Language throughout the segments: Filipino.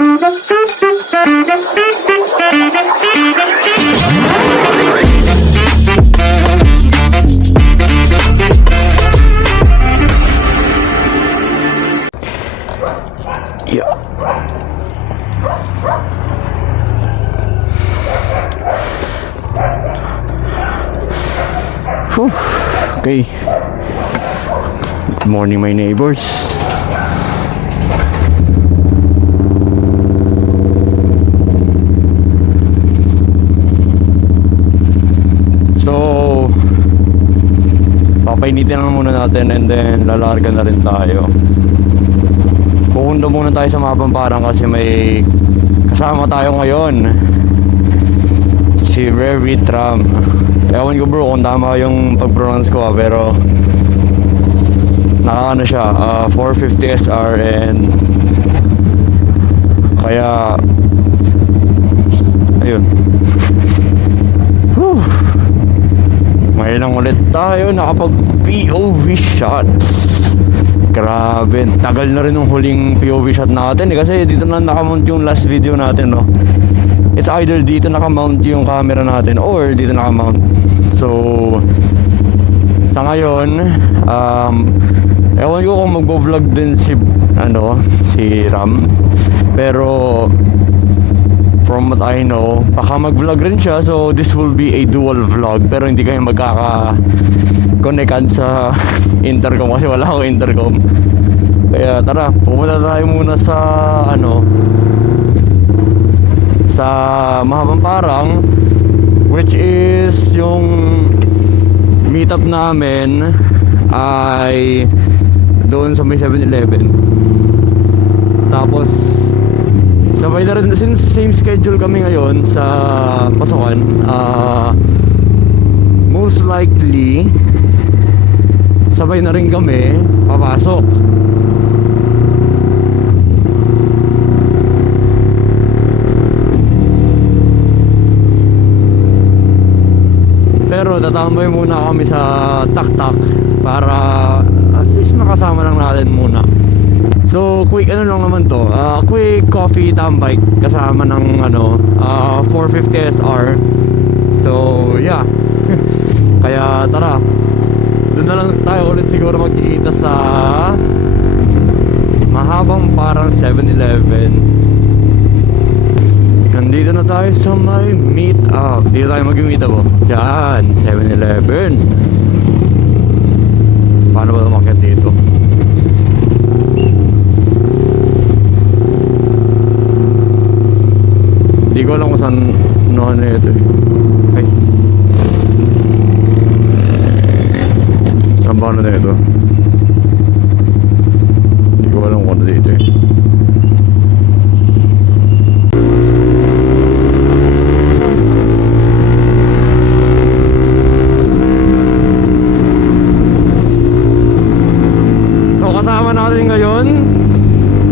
Yeah. Whew. Okay. Good morning, my neighbors. So, papainitin lang muna natin and then lalarga na rin tayo. Pupunta muna tayo sa Mapamparang kasi may kasama tayo ngayon, si Revi Tram. Ewan ko bro kung tama yung pag-pronounce ko pero nakaano siya, 450 SR and kaya ayun. Whew. Ngayon lang ulit tayo nakapag POV shots. Grabe, tagal na rin yung huling POV shot natin kasi dito na nakamount yung last video natin, no? It's either dito nakamount yung camera natin or dito nakamount. So sa ngayon ewan ko kung magbo-vlog din si Ram, pero from what I know baka mag-vlog rin siya, so this will be a dual vlog pero hindi kayo magkaka-connectan sa intercom kasi wala akong intercom. Kaya tara, pumunta tayo muna sa sa Mapamparang, which is yung meetup namin ay doon sa may 7-Eleven. Tapos sabay na rin, since same schedule kami ngayon sa pasukan, most likely sabay na rin kami papasok. Pero tatambay muna kami sa tak-tak para at least makasama lang natin muna. So quick lang naman to, quick coffee tambay kasama ng 450 SR. So yeah. Kaya tara, doon na lang tayo ulit siguro magkikita sa Mapamparang 7-Eleven. Nandito na tayo sa may meet up. Dito tayo mag-meet up, dyan, 7-Eleven. Paano ba umakyat dito? Hindi ko alam kung saan ano ito eh. Ay, saan ba na ito? Hindi ko alam kung ano dito eh. Kasama natin ngayon,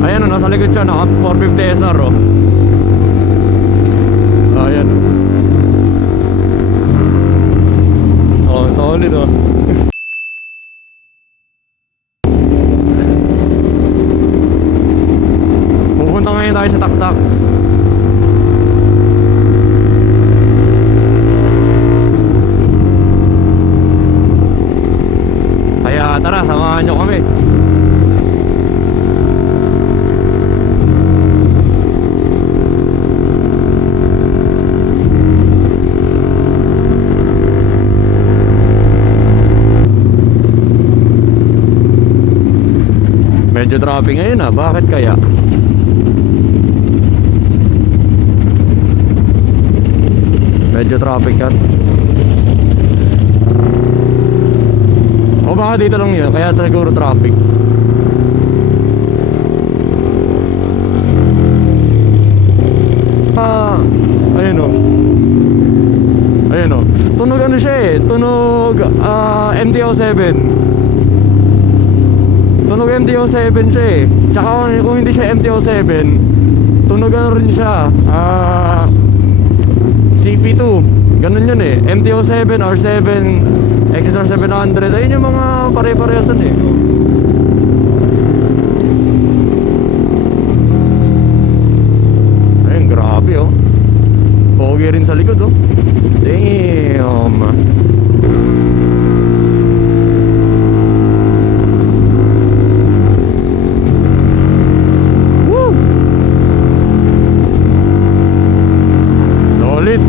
ayan nasa likod siya, naka 450 SR ayan solid pupunta ngayon tayo sa tak-tak. Kaya tara, samahan nyo kami. Medyo traffic ngayon bakit kaya? Medyo traffic yan. O baka dito lang yun, kaya siguro traffic. Ayun o, tunog siya tunog MTO7. Tunog MTO7 siya Tsaka kung hindi siya MTO7, tunog rin siya CP2. Ganun yun MTO7, R7, XSR700. Ayun yung mga pare-parehas dun . So, laki rin sa likod, oh. Damn. Woo! Solid.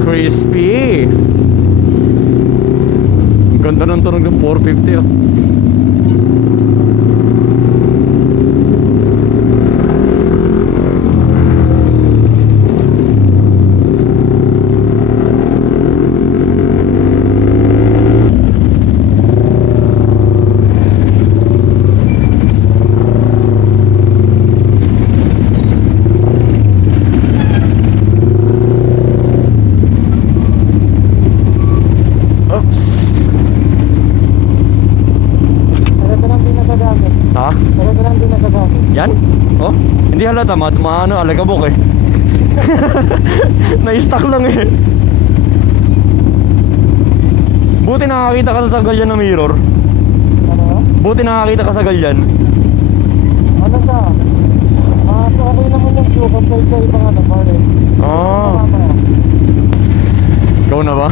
Crispy. Ang ganda ng tunog ng 450, ah. Oops. Talaga lang din nagagamit. Ha? Talaga lang din nagagamit. Yan? Oh? Hindi halata, maano, alagabok eh. Na-stuck lang eh. Buti nakakita ka sa ganyan na mirror. Ano? Buti nakakita ka sa ganyan. Ano siya? So okay naman yung view compared sa ibang ano, bar eh. Ah, ikaw na ba?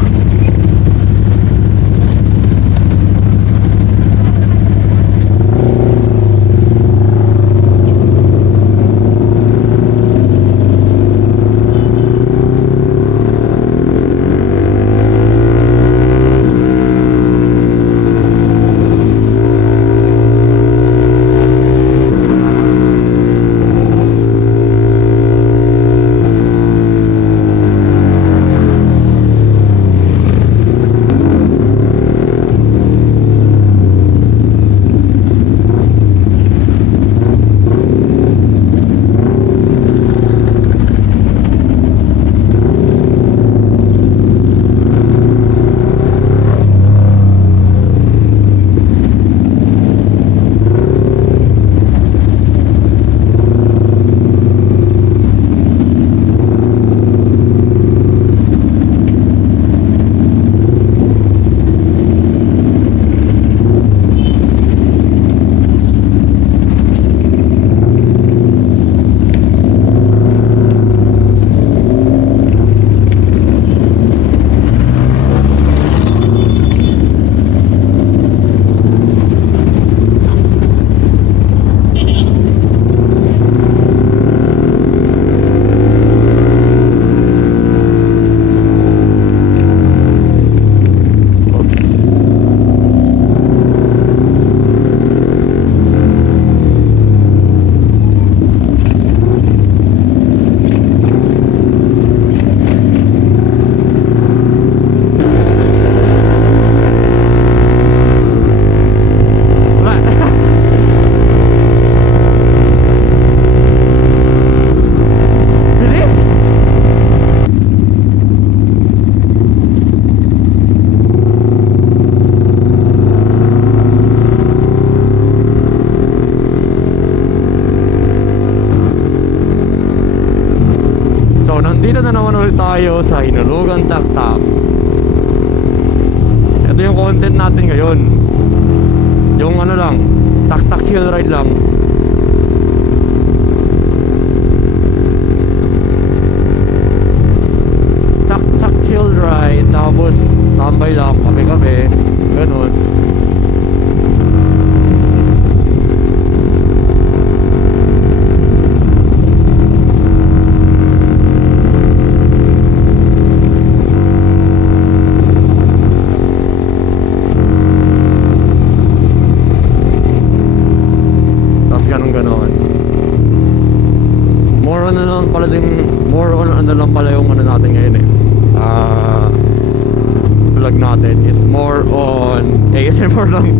Nandito na naman ulit tayo sa Hinulugan Taktak. Ito yung content natin ngayon. Yung ano lang, taktak chill ride lang. Tak chill ride, tapos tambay lang, kape-kape, ganun. More on ano lang pala yung ano natin ngayon eh. Vlog natin is more on ASMR lang.